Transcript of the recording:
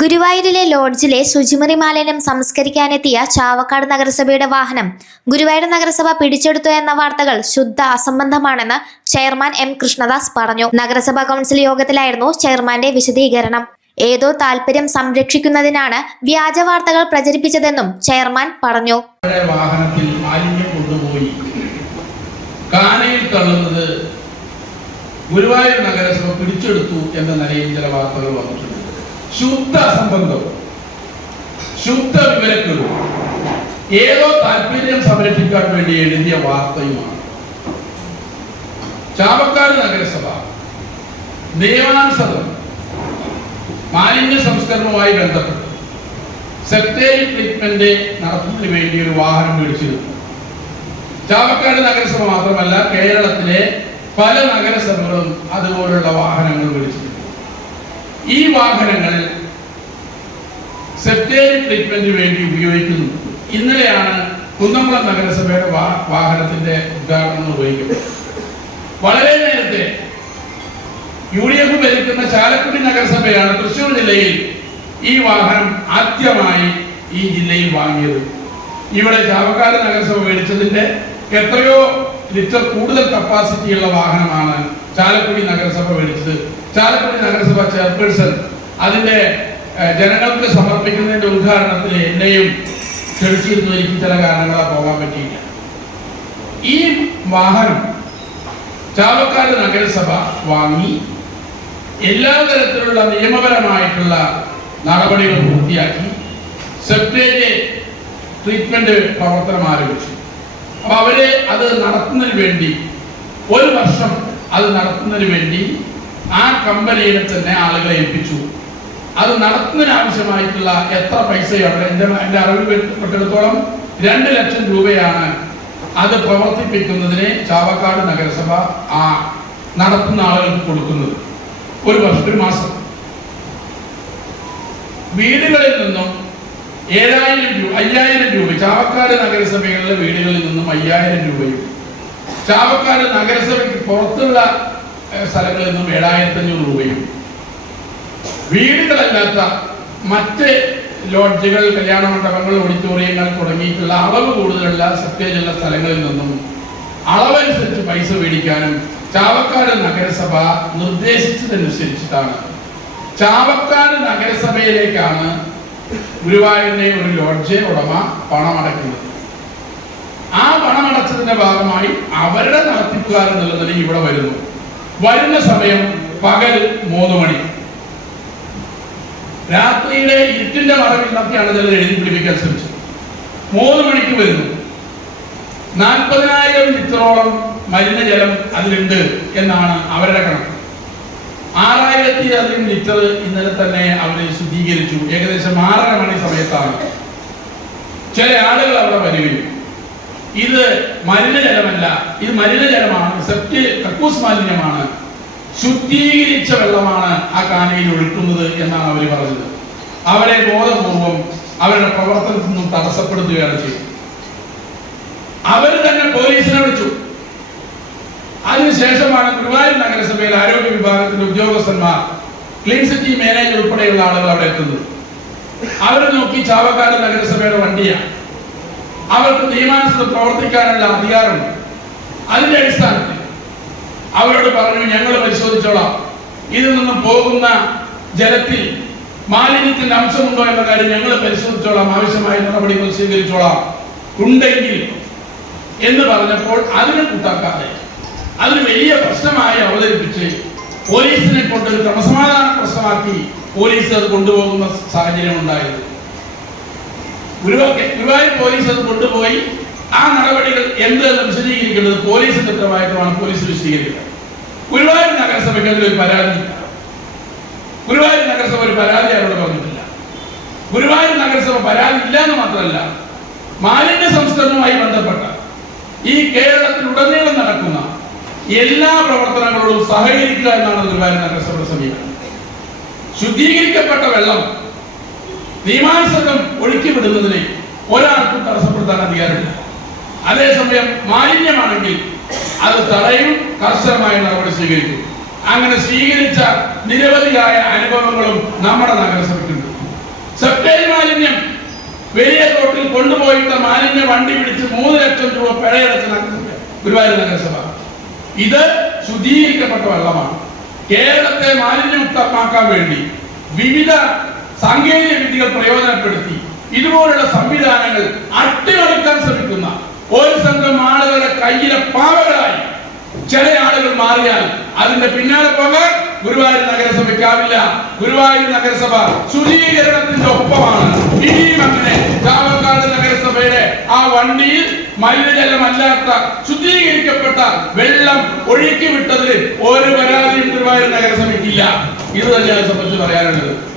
ഗുരുവായൂരിലെ ലോഡ്ജിലെ ശുചിമുറി മാലിന്യം സംസ്കരിക്കാനെത്തിയ ചാവക്കാട് നഗരസഭയുടെ വാഹനം ഗുരുവായൂർ നഗരസഭ പിടിച്ചെടുത്തു എന്ന വാർത്തകൾ ശുദ്ധ അസംബന്ധമാണെന്ന് ചെയർമാൻ എം കൃഷ്ണദാസ് പറഞ്ഞു. നഗരസഭാ കൗൺസിൽ യോഗത്തിലായിരുന്നു ചെയർമാന്റെ വിശദീകരണം. ഏതോ താല്പര്യം സംരക്ഷിക്കുന്നതിനാണ് വ്യാജ വാർത്തകൾ പ്രചരിപ്പിച്ചതെന്നും ചെയർമാൻ പറഞ്ഞു. വാഹനത്തിൽ ഗുരുവായൂർ നഗരസഭ പിടിച്ചെടുത്തു എന്ന നിലയിൽ ചില വാർത്തകൾ വന്നിട്ടുണ്ട്. ശുദ്ധ സംബന്ധം. ശുദ്ധ വിവരക്കേട് ഏതോ താല്പര്യം സംരക്ഷിക്കാൻ വേണ്ടി എഴുതിയ വാർത്തയുമാണ്. ചാവക്കാട് നഗരസഭ ദേവാനുസൃതം മാലിന്യ സംസ്കരണവുമായി ബന്ധപ്പെട്ട് സെപ്റ്റേരി ട്രീറ്റ്മെന്റ് നടത്തുന്നതിന് വേണ്ടി ഒരു വാഹനം മേടിച്ചിരുന്നു ചാവക്കാട് നഗരസഭ മാത്രമല്ല കേരളത്തിലെ പല നഗരസഭകളും അതുപോലുള്ള വാഹനങ്ങൾ മേടിച്ചിട്ടുണ്ട് ഈ വാഹനങ്ങൾ ട്രീറ്റ്മെന്റിന് വേണ്ടി ഉപയോഗിക്കുന്നു. ഇന്നലെയാണ് കുന്നംകുളം നഗരസഭയുടെ വാഹനത്തിന്റെ ഉദ്ഘാടനം നിർവഹിക്കുന്നത് വളരെ നേരത്തെ യു ഡി എഫ് ഭരിക്കുന്ന ചാലക്കുടി നഗരസഭയാണ് തൃശൂർ ജില്ലയിൽ ഈ വാഹനം ആദ്യമായി ഈ ജില്ലയിൽ വാങ്ങിയത്. ഇവിടെ ചാവക്കാട് നഗരസഭ മേടിച്ചതിന്റെ എത്രയോ ലിറ്റർ കൂടുതൽ കപ്പാസിറ്റി ഉള്ള വാഹനമാണ് ചാലക്കുടി നഗരസഭ മേടിച്ചത്. ചാലക്കുടി നഗരസഭ ചെയർപേഴ്സൺ അതിന്റെ ജനങ്ങൾക്ക് സമർപ്പിക്കുന്നതിന്റെ ഉദ്ഘാടനത്തിൽ എന്നെയും ക്ഷണിച്ചിരുന്നു. എനിക്ക് ചില കാരണങ്ങളാൽ പോകാൻ പറ്റിയില്ല. ഈ വാഹനം ചാവക്കാട് നഗരസഭ വാങ്ങി എല്ലാ തരത്തിലുള്ള നിയമപരമായിട്ടുള്ള നടപടികൾ പൂർത്തിയാക്കി സെപ്റ്റേജ് ട്രീറ്റ്മെന്റ് പ്രവർത്തനം ആരംഭിച്ചു. അപ്പൊ അവരെ അത് നടത്തുന്നതിന് വേണ്ടി ഒരു വർഷം അത് നടത്തുന്നതിന് വേണ്ടി ആ കമ്പനിയുടെ തന്നെ ആളുകളെ ഏൽപ്പിച്ചു. അത് നടത്തുന്നതിന് ആവശ്യമായിട്ടുള്ള എത്ര പൈസയാണ് എന്റെ എന്റെ അറിവിൽ പെട്ടിടത്തോളം രണ്ട് ലക്ഷം രൂപയാണ് അത് പ്രവർത്തിപ്പിക്കുന്നതിന് ചാവക്കാട് നഗരസഭ ആ നടത്തുന്ന ആളുകൾക്ക് കൊടുക്കുന്നത്. ഒരു വർഷം ഒരു മാസം. വീടുകളിൽ നിന്നും ഏഴായിരം രൂപ അയ്യായിരം രൂപ ചാവക്കാട് നഗരസഭകളിലെ വീടുകളിൽ നിന്നും അയ്യായിരം രൂപയും ചാവക്കാട് നഗരസഭയ്ക്ക് പുറത്തുള്ള സ്ഥലങ്ങളിൽ നിന്നും ഏഴായിരത്തി അഞ്ഞൂറ് രൂപയും. വീടുകളല്ലാത്ത മറ്റ് ലോഡ്ജുകൾ കല്യാണ മണ്ഡപങ്ങൾ ഓഡിറ്റോറിയങ്ങൾ തുടങ്ങിയിട്ടുള്ള അളവ് കൂടുതലുള്ള സത്യജല സ്ഥലങ്ങളിൽ നിന്നും അളവനുസരിച്ച് പൈസ മേടിക്കാനും ചാവക്കാട് നഗരസഭ നിർദ്ദേശിച്ചതനുസരിച്ചിട്ടാണ്. ചാവക്കാട് നഗരസഭയിലേക്കാണ് ഗുരുവായൂരിനെ ഒരു ലോഡ്ജ് ഉടമ പണമടക്കുന്നത്. ആ പണമടച്ചതിന്റെ ഭാഗമായി അവരുടെ നടത്തിപ്പുകാരൻ എന്നുള്ള ഇവിടെ വരുന്നു. വരുന്ന സമയം പകൽ മൂന്ന് മണി. രാത്രിയിലെ ഇരുട്ടിന്റെ മറവിൽ നടത്തിയാണ് ചിലർ എഴുതി പിടിപ്പിക്കാൻ ശ്രമിച്ചത്. മൂന്ന് മണിക്ക് വരുന്നു. നാൽപ്പതിനായിരം ലിറ്ററോളം മലിനജലം അതിലുണ്ട് എന്നാണ് അവരുടെ കണക്ക്. ആറായിരത്തി അധികം ലിറ്റർ ഇന്നലെ തന്നെ അവർ ശുദ്ധീകരിച്ചു. ഏകദേശം ആറര മണി സമയത്താണ്. ചില ആളുകൾ അവിടെ വരികയും ഇത് മലിനജലമല്ല ഇത് മലിനജലമാണ് സെപ്റ്റ് കക്കൂസ് മാലിന്യമാണ്. ശുദ്ധീകരിച്ച വെള്ളമാണ് ആ കാനയിൽ ഒഴുക്കുന്നത് എന്നാണ് അവർ പറഞ്ഞത്. അവരെ ബോധപൂർവം അവരുടെ പ്രവർത്തനത്തിൽ നിന്നും തടസ്സപ്പെടുത്തുകയാണ് ചെയ്തത്. അവർ തന്നെ പോലീസിനെ വിളിച്ചു. അതിനുശേഷമാണ് ഗുരുവായൂർ നഗരസഭയിൽ ആരോഗ്യ വിഭാഗത്തിന്റെ ഉദ്യോഗസ്ഥന്മാർ ക്ലീൻ സിറ്റി മാനേജർ ഉൾപ്പെടെയുള്ള ആളുകൾ അവിടെ എത്തുന്നത്. അവർ നോക്കി ചാവക്കാട് നഗരസഭയുടെ വണ്ടിയാണ്. അവർക്ക് നിയമാനുസൃതം പ്രവർത്തിക്കാനുള്ള അധികാരമുണ്ട്. അതിന്റെ അടിസ്ഥാനത്തിൽ അവരോട് പറഞ്ഞു ഞങ്ങൾ പരിശോധിച്ചോളാം. ഇതിൽ നിന്നും പോകുന്ന ജലത്തിൽ മാലിന്യത്തിന്റെ അംശമുണ്ടോ എന്ന കാര്യം ഞങ്ങൾ പരിശോധിച്ചോളാം. ആവശ്യമായ നടപടികൾ സ്വീകരിച്ചോളാം. ഉണ്ടെങ്കിൽ എന്ന് പറഞ്ഞപ്പോൾ അതിനെ കൂട്ടാക്കാതെ അതിന് വലിയ പ്രശ്നമായി അവതരിപ്പിച്ച് പോലീസിനെ കൊണ്ട് ഒരു ക്രമസമാധാന പ്രശ്നമാക്കി പോലീസ് അത് കൊണ്ടുപോകുന്ന സാഹചര്യം ഉണ്ടായിരുന്നു ഗുരുവായൂർ പോലീസ് അത് കൊണ്ടുപോയി. ആ നടപടികൾ എന്ത് എന്ന് വിശദീകരിക്കുന്നത് പോലീസിന്റെ ഉത്തരവാദിത്തമാണ്. പോലീസ് വിശദീകരിക്കുന്നത് ഗുരുവായൂർ നഗരസഭയ്ക്ക് അതിലൊരു പരാതി. ഗുരുവായൂർ നഗരസഭ ഒരു പരാതി അവരോട് പറഞ്ഞിട്ടില്ല. ഗുരുവായൂർ നഗരസഭ പരാതി ഇല്ല എന്ന് മാത്രമല്ല മാലിന്യ സംസ്കരണവുമായി ബന്ധപ്പെട്ട ഈ കേരളത്തിൽ ഉടനീളം നടക്കുന്ന എല്ലാ പ്രവർത്തനങ്ങളോടും സഹകരിക്കുക എന്നാണ് ഗുരുവായൂർ നഗരസഭയുടെ സമീപനം. ശുദ്ധീകരിക്കപ്പെട്ട വെള്ളം നിയമാനുസൃതം ഒഴുക്കി വിടുന്നതിനെ ഒരാൾക്കും തടസ്സപ്പെടുത്താൻ അധികാരമില്ല. അതേസമയം മാലിന്യമാണെങ്കിൽ അത് തടയും കർശനമായ നടപടി സ്വീകരിക്കും. അങ്ങനെ സ്വീകരിച്ച നിരവധിയായ അനുഭവങ്ങളും നമ്മുടെ നഗരസഭയ്ക്കുണ്ട്. സെപ്റ്റൈൽ മാലിന്യം വലിയ തോട്ടിൽ കൊണ്ടുപോയിട്ട് മാലിന്യ വണ്ടി പിടിച്ച് മൂന്ന് ലക്ഷം രൂപ പിഴയടച്ച ഗുരുവായൂർ നഗരസഭ. ഇത് ശുദ്ധീകരിക്കപ്പെട്ട വെള്ളമാണ്. കേരളത്തെ മാലിന്യമുക്തമാക്കാൻ വേണ്ടി വിവിധ സാങ്കേതിക വിദ്യകൾ പ്രയോജനപ്പെടുത്തി. ഇതുപോലുള്ള സംവിധാനങ്ങൾ അട്ടിമറിക്കാൻ ശ്രമിക്കുന്ന ഒരു സംഘം ആളുകളുടെ പാവകളായി ചില ആളുകൾ മാറിയാൽ അതിന്റെ പിന്നാലെ പോകാൻ ഗുരുവായൂർ നഗരസഭയ്ക്കാവില്ല ഗുരുവായൂർ നഗരസഭ ശുചീകരണത്തിന്റെ ഒപ്പമാണ്. ഇനിയും അങ്ങനെ ചാവക്കാട് നഗരസഭയുടെ ആ വണ്ടിയിൽ മലിനജലമല്ലാത്ത ശുദ്ധീകരിക്കപ്പെട്ട വെള്ളം ഒഴുക്കി വിട്ടതിൽ ഒരു പരാതിയും ഗുരുവായൂർ നഗരസഭയ്ക്കില്ല. ഇത് തന്നെയാണ് സംബന്ധിച്ച് പറയാനുള്ളത്.